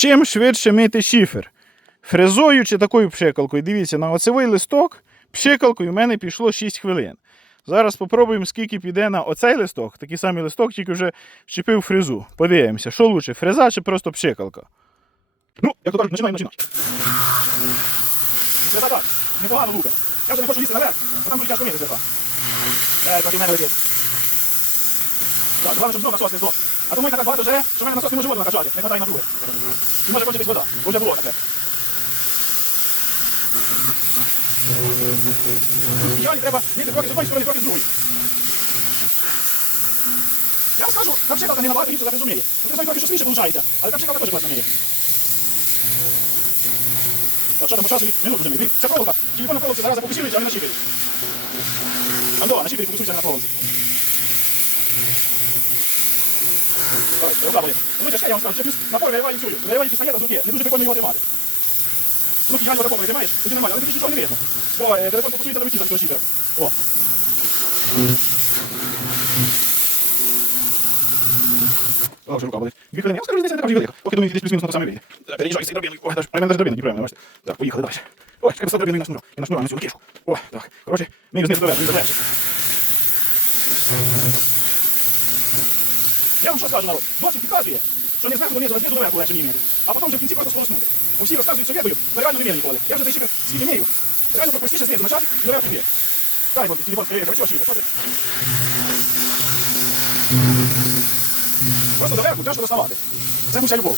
Чим швидше мити шифер? Фрезою чи такою пшикалкою? Дивіться, на оцевий листок пшикалкою в мене пішло 6 хвилин. Зараз спробуємо, скільки піде на оцей листок, такий самий листок, тільки вже вчепив фрезу. Подивимося, що лучше, фреза чи просто пшикалка. Ну, як то кажуть, починаємо починати. Фреза так, непогано лука. Я вже не хочу лізти наверх, бо там дуже тяжко мити фреза. Е, трохи в мене летить. Так, головне, щоб знов насос не здох. А тому і так багато жаре, що в мене насос не може воду накачати, не хватає на друге. І може кончитись вода, бо вже було таке. Ідеалі треба мити трохи з одної сторони, трохи з другої. Я вам скажу, та не набагато гірше за розуміє. Ну, трохи трохи швидше виходить, але та пшикалка теж класно миє. Так, що там по часу минуту вже миє. Ця проволока, телефон на проволоці зараз фокусується, а не на шипері. Андо, на шипері фокусується на проволоці. Ой, рука болить. Ну, тяжке, я вам скажу, це плюс напор вириває цю. Вириває пістолета з руки. Не дуже прикольно його тримати. Ну, фігально такого тримаєш, тоді нормально, але тоді нічого не видно. Бо е, телефон фокусується на руці за цього шіпера. О. О, вже рука болить. Дві хвилини. Я скажу, десь така вже велика. Поки думаю, десь плюс-мінус на те саме вийде. Переїжджай з цієї. Ой, даже, а в мене даже драбина не правильно, бачите. Так, поїхали далі. Ой, чекай, поставити драбину на шнурок. Я на шнурок на цю кишку. О, так. Коротше, ми знизу доверху, знизу доверху. Я вам що скажу, народ, досвід підказує, що не зверху донизу, а знизу доверху легше вміти. А потім вже в кінці просто сполоснути. Усі розказують, що ведою, але реально не вмію ніколи. Я вже шипер скільки вмію. Реально простіше знизу почати і доверху вміє. Дай, бо телефон скоріше, працює шипер. Що ти? Просто доверху тяжко доставати. Це вся любов.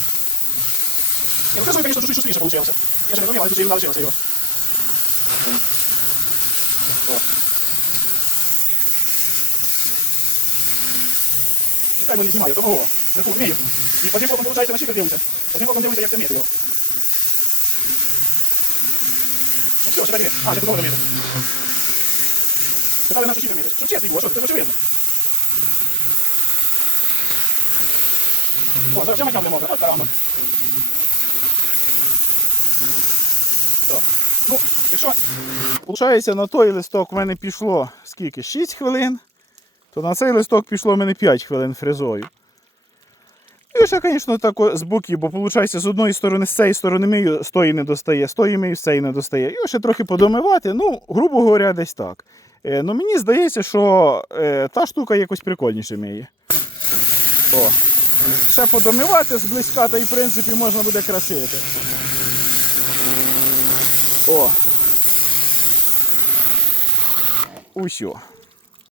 Ні, ну фрезою, звісно, чуть шустріше вийшло. Я ще не розумів, але тут ще рівно залишилося його. О. Чекай, бо не знімаю, того вверху вмію. І по тим боком, виходить, на шифер дивлюся. По тим боком дивлюся, як це вміти його. Ну все, чекай, А, ще тут довго вміти. Чекай, на шифер вміти. Щоб чесно було, що це ж очевидно. О, зараз ще матня буде мокра. От карamba. Ну, якщо... Получається, на той листок в мене пішло скільки? 6 хвилин то на цей листок пішло в мене 5 хвилин фрезою. І ще, звісно, так з боків, бо виходить, з одної сторони, з цієї сторони мию, з тої не достає, з тої мию, з цієї не достає. І ще трохи подомивати, ну, грубо говоря, десь так. Е, ну, мені здається, що е, та штука якось прикольніше миє. О. Ще подомивати зблизька, та і в принципі можна буде красити. О. Усьо.